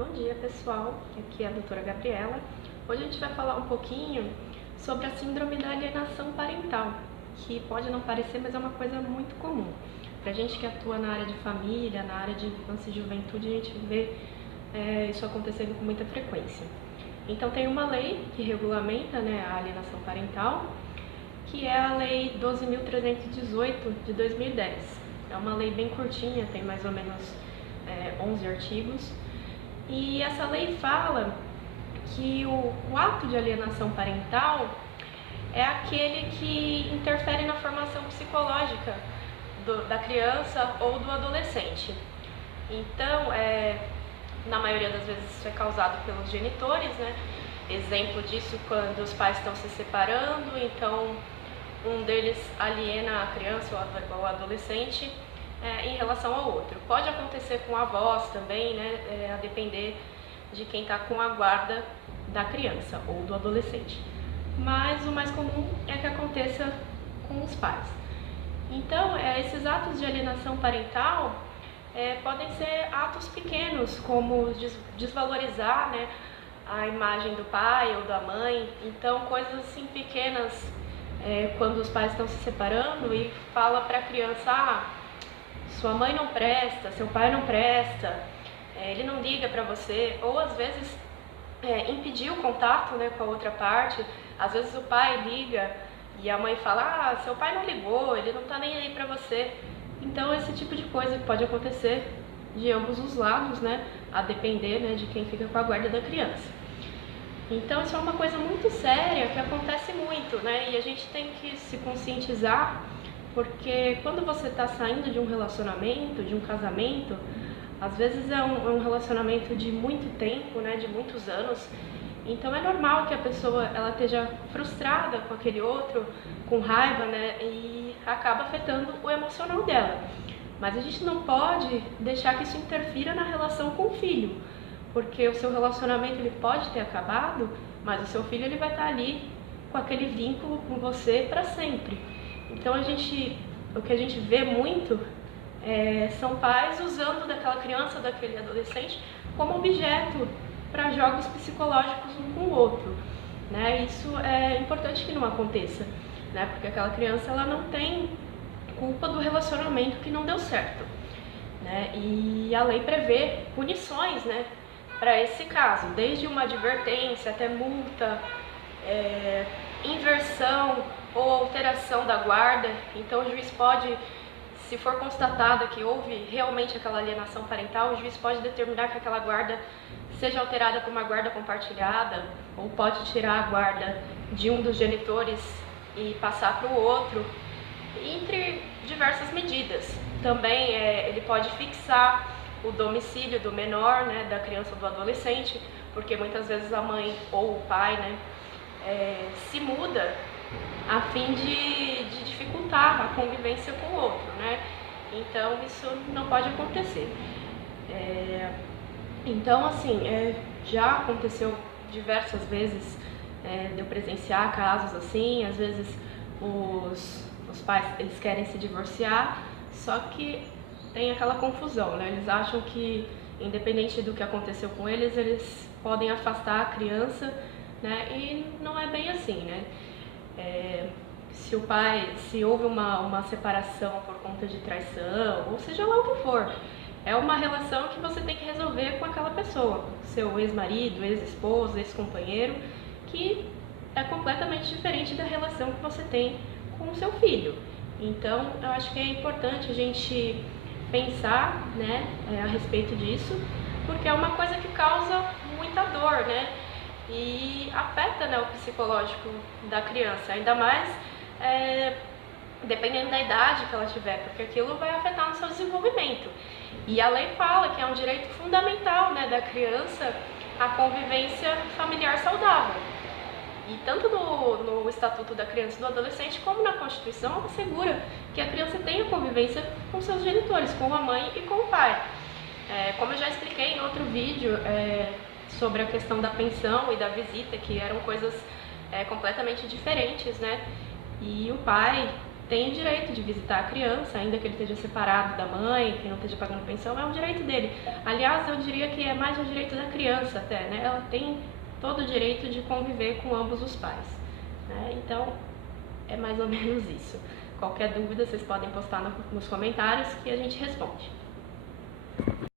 Bom dia, pessoal. Aqui é a doutora Gabriela. Hoje a gente vai falar um pouquinho sobre a síndrome da alienação parental, que pode não parecer, mas é uma coisa muito comum. Pra gente que atua na área de família, na área de infância e juventude, a gente vê isso acontecendo com muita frequência. Então tem uma lei que regulamenta, a alienação parental, que é a Lei 12.318 de 2010. É uma lei bem curtinha, tem mais ou menos 11 artigos. E essa lei fala que o ato de alienação parental é aquele que interfere na formação psicológica da criança ou do adolescente. Então, na maioria das vezes isso é causado pelos genitores, né? Exemplo disso quando os pais estão se separando, então um deles aliena a criança ou o adolescente em relação ao outro. Pode acontecer com avós também, a depender de quem está com a guarda da criança ou do adolescente. Mas o mais comum é que aconteça com os pais. Então, esses atos de alienação parental podem ser atos pequenos, como desvalorizar, a imagem do pai ou da mãe. Então, coisas assim pequenas, quando os pais estão se separando e fala para a criança: sua mãe não presta, seu pai não presta, ele não liga para você, ou às vezes impedir o contato com a outra parte. Às vezes o pai liga e a mãe fala: seu pai não ligou, ele não tá nem aí para você. Então esse tipo de coisa pode acontecer de ambos os lados, a depender de quem fica com a guarda da criança. Então isso é uma coisa muito séria que acontece muito, e a gente tem que se conscientizar. Porque quando você está saindo de um relacionamento, de um casamento, às vezes é um relacionamento de muito tempo, de muitos anos. Então é normal que a pessoa ela esteja frustrada com aquele outro, com raiva, e acaba afetando o emocional dela. Mas a gente não pode deixar que isso interfira na relação com o filho, porque o seu relacionamento ele pode ter acabado, mas o seu filho ele vai estar ali com aquele vínculo com você para sempre. Então o que a gente vê muito são pais usando daquela criança, daquele adolescente, como objeto para jogos psicológicos um com o outro. Isso é importante que não aconteça, porque aquela criança ela não tem culpa do relacionamento que não deu certo. E a lei prevê punições para esse caso, desde uma advertência até multa, inversão ou alteração da guarda. Então o juiz pode, se for constatada que houve realmente aquela alienação parental, o juiz pode determinar que aquela guarda seja alterada para uma guarda compartilhada, ou pode tirar a guarda de um dos genitores e passar para o outro, entre diversas medidas. Também ele pode fixar o domicílio do menor, da criança ou do adolescente, porque muitas vezes a mãe ou o pai se muda a fim de dificultar a convivência com o outro, Então isso não pode acontecer. Então assim, já aconteceu diversas vezes de eu presenciar casos assim. Às vezes os pais eles querem se divorciar, só que tem aquela confusão, Eles acham que independente do que aconteceu com eles, eles podem afastar a criança, e não é bem assim, Se houve uma separação por conta de traição, ou seja lá o que for, é uma relação que você tem que resolver com aquela pessoa, seu ex-marido, ex-esposo, ex-companheiro, que é completamente diferente da relação que você tem com o seu filho. Então, eu acho que é importante a gente pensar, a respeito disso, porque é uma coisa que causa muita dor, e afeta, o psicológico da criança, ainda mais dependendo da idade que ela tiver, porque aquilo vai afetar no seu desenvolvimento. E a lei fala que é um direito fundamental, da criança a convivência familiar saudável. E tanto no Estatuto da Criança e do Adolescente, como na Constituição, ela assegura que a criança tenha convivência com seus genitores, com a mãe e com o pai. Como eu já expliquei em outro vídeo sobre a questão da pensão e da visita, que eram coisas completamente diferentes, E o pai tem o direito de visitar a criança, ainda que ele esteja separado da mãe, que não esteja pagando pensão, é um direito dele. Aliás, eu diria que é mais um direito da criança até, né? Ela tem todo o direito de conviver com ambos os pais, né? Então, é mais ou menos isso. Qualquer dúvida, vocês podem postar nos comentários que a gente responde.